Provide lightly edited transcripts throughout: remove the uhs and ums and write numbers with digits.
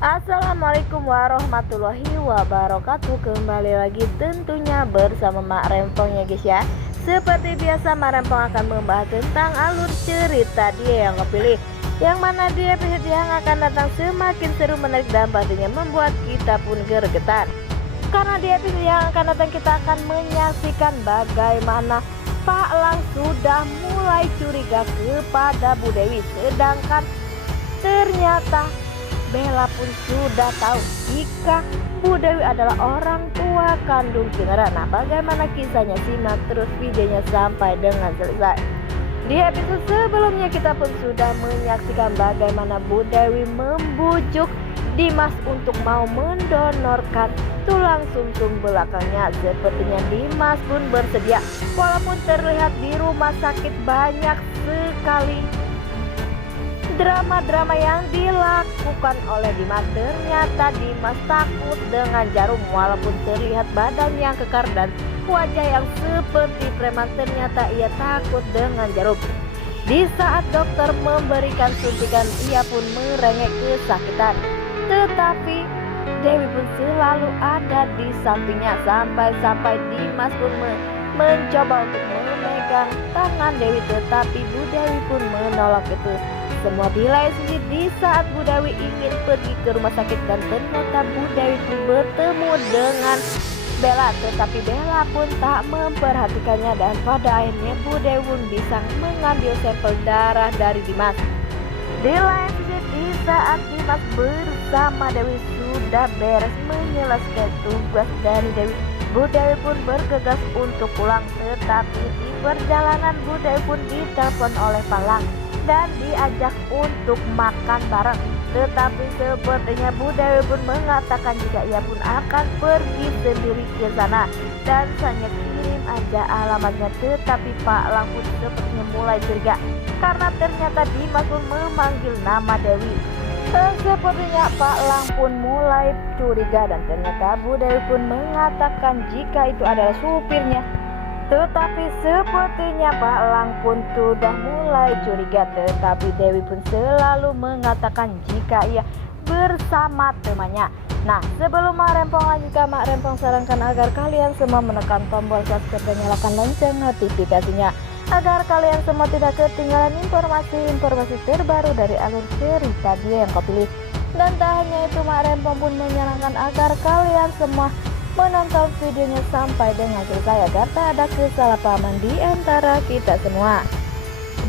Assalamualaikum warahmatullahi wabarakatuh. Kembali lagi tentunya bersama Mak Rempong ya guys ya. Seperti biasa Mak Rempong akan membahas tentang alur cerita dia yang kepilih, yang mana di episode yang akan datang semakin seru, menarik, dan pastinya membuat kita pun gergetan. Karena di episode yang akan datang kita akan menyaksikan bagaimana Pak Lang sudah mulai curiga kepada Bu Dewi, sedangkan ternyata Bella pun sudah tahu jika Bu Dewi adalah orang tua kandung Kinara. Nah, bagaimana kisahnya? Simak terus videonya sampai dengan selesai. Di episode sebelumnya kita pun sudah menyaksikan bagaimana Bu Dewi membujuk Dimas untuk mau mendonorkan tulang sumsum belakangnya. Sepertinya Dimas pun bersedia, walaupun terlihat di rumah sakit banyak sekali drama-drama yang dilakukan oleh Dimas. Ternyata Dimas takut dengan jarum, walaupun terlihat badan yang kekar dan wajah yang seperti preman, ternyata ia takut dengan jarum. Di saat dokter memberikan suntikan, ia pun merengek kesakitan, tetapi Dewi pun selalu ada di sampingnya. Sampai-sampai Dimas pun mencoba untuk memegang tangan Dewi, tetapi Bu Dewi pun menolak itu semua. Di lain sisi, di saat Bu Dewi ingin pergi ke rumah sakit dan ternyata Bu Dewi pun bertemu dengan Bella, tetapi Bella pun tak memperhatikannya, dan pada akhirnya Bu Dewi pun bisa mengambil sampel darah dari Dimas. Di lain sisi, di saat Dimas bersama Dewi sudah beres menyelesaikan tugas dari Dewi, Bu Dewi pun bergegas untuk pulang, tetapi di perjalanan Bu Dewi pun ditelepon oleh Pak Lang dan diajak untuk makan bareng. Tetapi sepertinya Bu Dewi pun mengatakan jika ia pun akan pergi sendiri ke sana dan hanya kirim aja alamatnya. Tetapi Pak Lang pun sepertinya mulai curiga karena ternyata Dimas pun memanggil nama Dewi. Sepertinya Pak Lang pun mulai curiga dan ternyata Bu Dewi pun mengatakan jika itu adalah supirnya. Tetapi sepertinya Pak Lang pun sudah mulai curiga, tetapi Dewi pun selalu mengatakan jika ia bersama temannya. Nah, sebelum Mak Rempong lanjutkan, Mak Rempong sarankan agar kalian semua menekan tombol subscribe dan nyalakan lonceng notifikasinya, agar kalian semua tidak ketinggalan informasi-informasi terbaru dari alur cerita dia yang kau pilih. Dan tak hanya itu, Mak Rempong pun menyarankan agar kalian semua menonton videonya sampai dengan selesai agar tak ada kesalahpahaman di antara kita semua.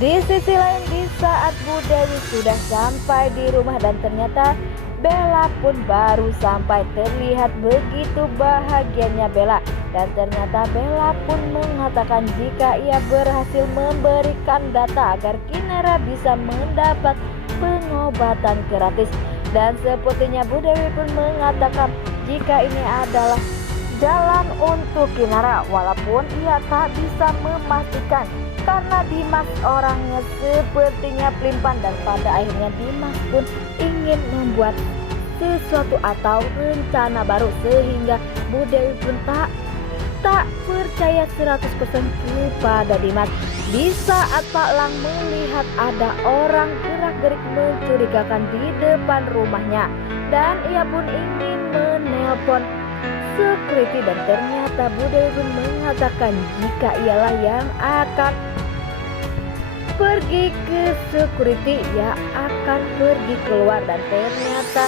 Di sisi lain, di saat Bu Dewi sudah sampai di rumah dan ternyata Bella pun baru sampai, terlihat begitu bahagianya Bella, dan ternyata Bella pun mengatakan jika ia berhasil memberikan data agar Kinara bisa mendapat pengobatan gratis. Dan sepertinya Bu Dewi pun mengatakan jika ini adalah jalan untuk Kinara, walaupun ia tak bisa memastikan karena Dimas orangnya sepertinya pelimpan, dan pada akhirnya Dimas pun ingin membuat sesuatu atau rencana baru sehingga Bu Dewi pun tak percaya 100% kepada Dimas. Di saat Pak Lang melihat ada orang gerak-gerik mencurigakan di depan rumahnya dan ia pun ingin menelpon security, dan ternyata Bu Dewi pun mengatakan jika ialah yang akan pergi ke security, ia akan pergi keluar, dan ternyata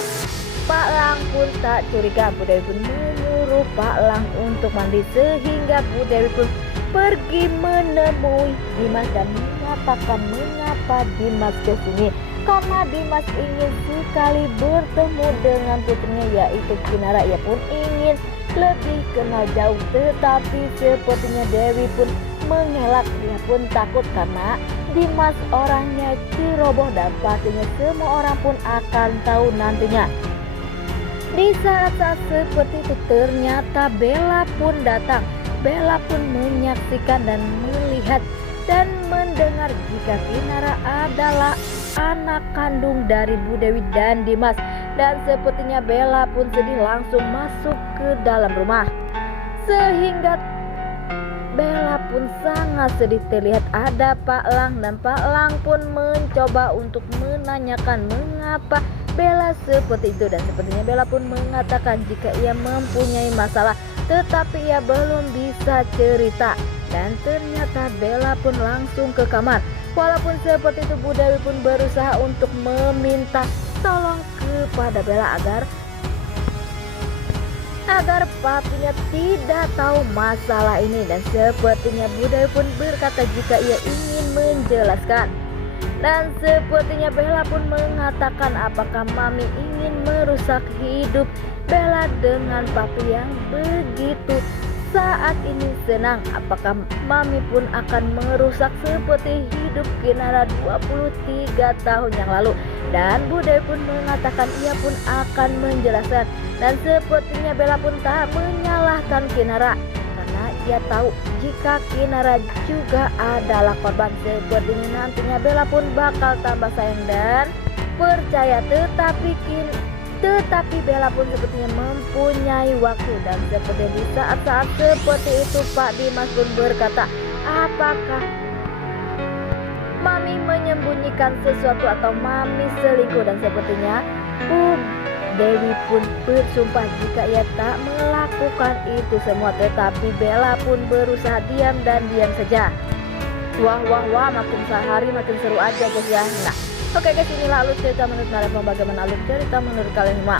Pak Lang pun tak curiga. Bu Dewi pun menyuruh Pak Lang untuk mandi sehingga Bu Dewi pun pergi menemui Dimas dan mengatakan mengapa Dimas ke sini, karena Dimas ingin sekali bertemu dengan putrinya yaitu Kinara. Ia pun ingin lebih kenal jauh, tetapi sepertinya Dewi pun mengelak. Dia pun takut karena Dimas orangnya ceroboh dan pastinya semua orang pun akan tahu nantinya. Di saat-saat seperti itu ternyata Bella pun datang. Bella pun menyaksikan dan melihat dan mendengar jika Kinara adalah anak kandung dari Bu Dewi dan Dimas, dan sepertinya Bella pun sedih langsung masuk ke dalam rumah sehingga Bella pun sangat sedih. Terlihat ada Pak Lang dan Pak Lang pun mencoba untuk menanyakan mengapa Bella seperti itu, dan sepertinya Bella pun mengatakan jika ia mempunyai masalah tetapi ia belum bisa cerita. Dan ternyata Bella pun langsung ke kamar. Walaupun seperti itu, Bu Dewi pun berusaha untuk meminta tolong kepada Bella agar papinya tidak tahu masalah ini. Dan sepertinya Bu Dewi pun berkata jika ia ingin menjelaskan. Dan sepertinya Bella pun mengatakan apakah Mami ingin merusak hidup Bella dengan papi yang begitu saat ini senang. Apakah Mami pun akan merusak seperti hidup Kinara 23 tahun yang lalu. Dan Bu Dewi pun mengatakan ia pun akan menjelaskan. Dan sepertinya Bella pun tak menyalahkan Kinara, karena ia tahu jika Kinara juga adalah korban. Sepertinya nantinya Bella pun bakal tambah sayang dan percaya. Tetapi Bella pun sepertinya mempunyai waktu. Dan seperti di saat-saat seperti itu Pak Dimas pun berkata, apakah Mami menyembunyikan sesuatu atau Mami selingkuh? Dan sepertinya Bu Dewi pun bersumpah jika ia tak melakukan itu semua. Tetapi Bella pun berusaha diam dan diam saja. Wah, makin sehari makin seru aja guys ya. Nah, oke guys, inilah alur cerita menurut Marempo. Bagaimana alur cerita menurut kalian semua?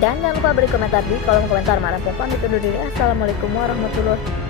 Dan jangan lupa beri komentar di kolom komentar. Marempo pamit undur diri. Assalamualaikum warahmatullahi wabarakatuh.